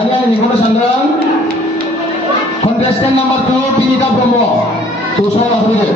Daniel Nikono Sandran, contestant number 2 Pinita Brahmo, Tuso Ahmad.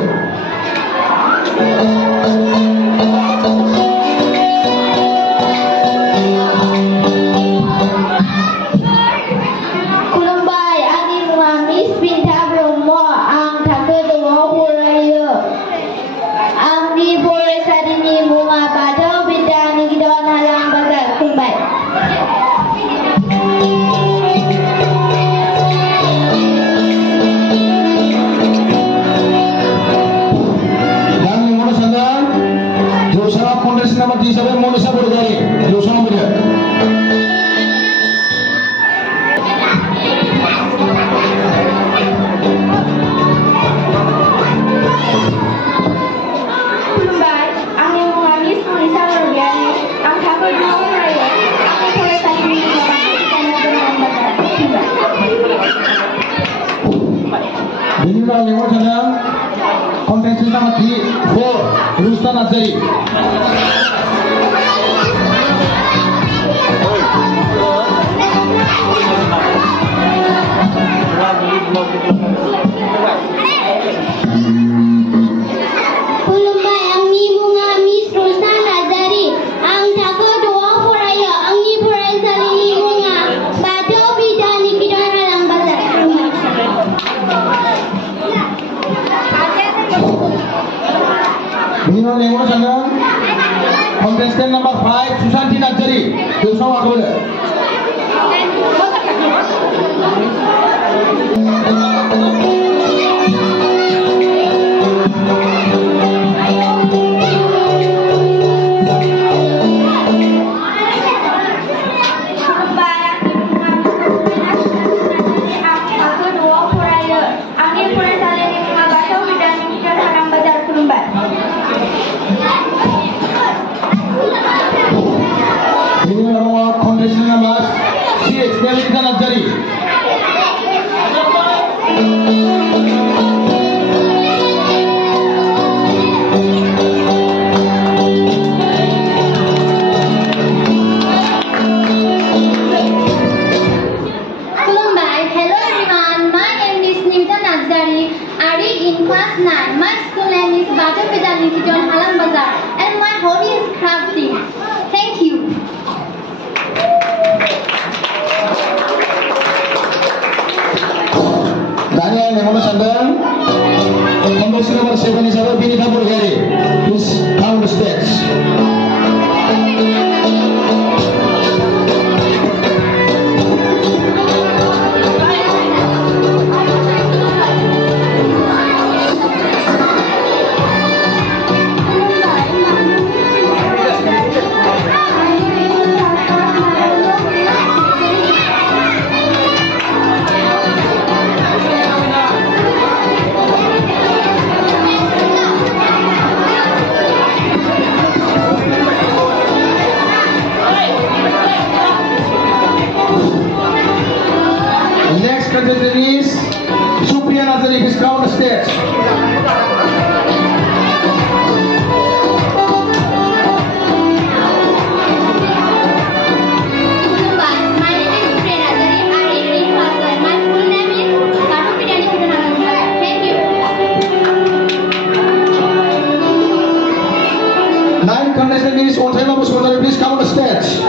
Contestant number 4 Rustan Azari. Contestant number 5 Susanti Nazari. Tuso Ahmad. Contestant number 6 Nelita Nazari. Hello everyone, my name is Nivita Nazari. I read in class 9. My school name is Bhato Vidyanikiton Halam Bazar and my hobby is crafting. Thank you. Daniel Nikono Sandran, contestant number 7 is Pinita Burgari. Please count the steps. Next contestant is Supriya Nazari. Please count the steps. Contestant is Ontario Muscotari. Please count the steps.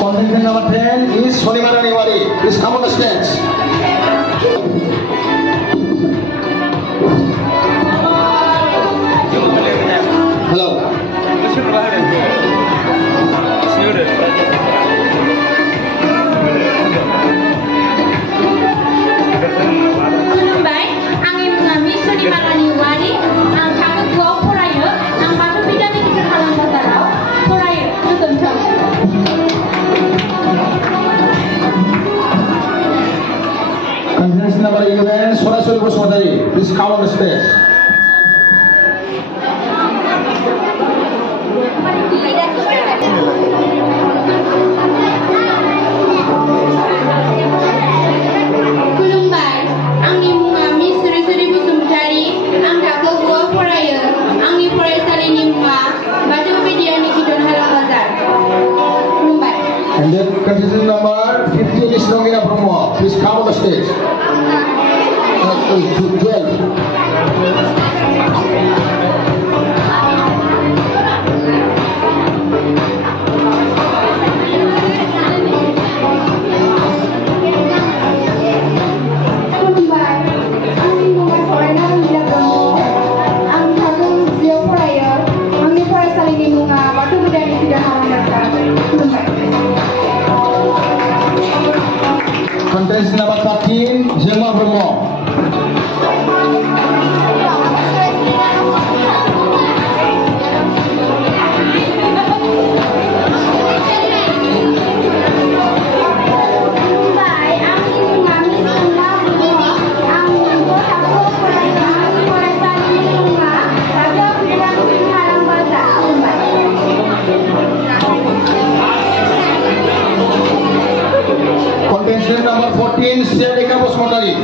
Contestant number 10 is Sonimara Niwari. Please come on the stage. Hello. Khulumbai, Angi Mungami Sonimara Niwari, Ang Takut 2 Porayo, Ang Bhato Vidyanikiton Halam Bazarau, Porayo, Goodbye. Sorasuri Boswatari, please come on the stage. Kulumbai, Angni Munga Miss Sorasuri Boswatari, Ang Tako Gua Poraya, Angni Porasali Munga, Batu Vidya Nikiton Halam Bazar. Kulumbai. And then contestant number 15 is Rongina Bromo, please come on the stage. 12. Contestant number 13, Jelma Bromo. Contestant number 14, Sedeka Boswatari.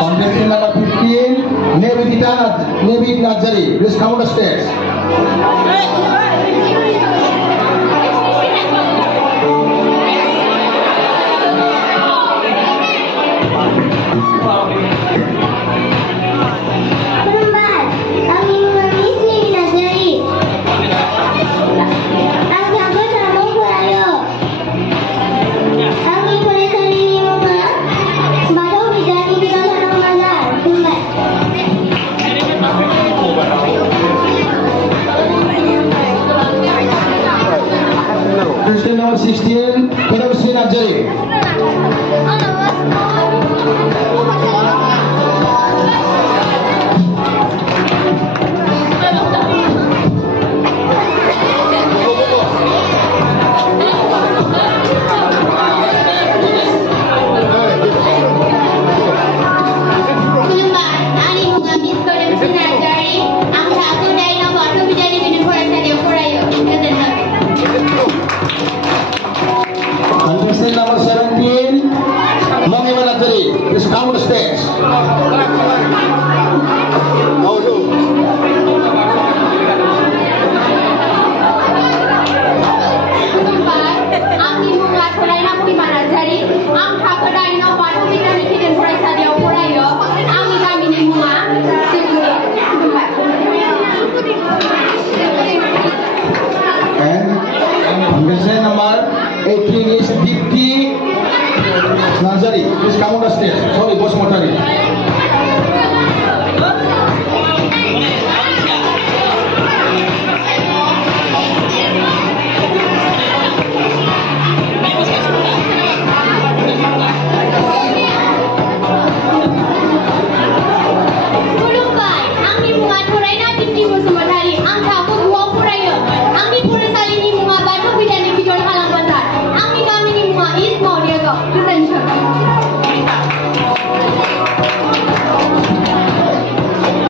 Contestant number 15, Nevi Nazari, please come on the stage.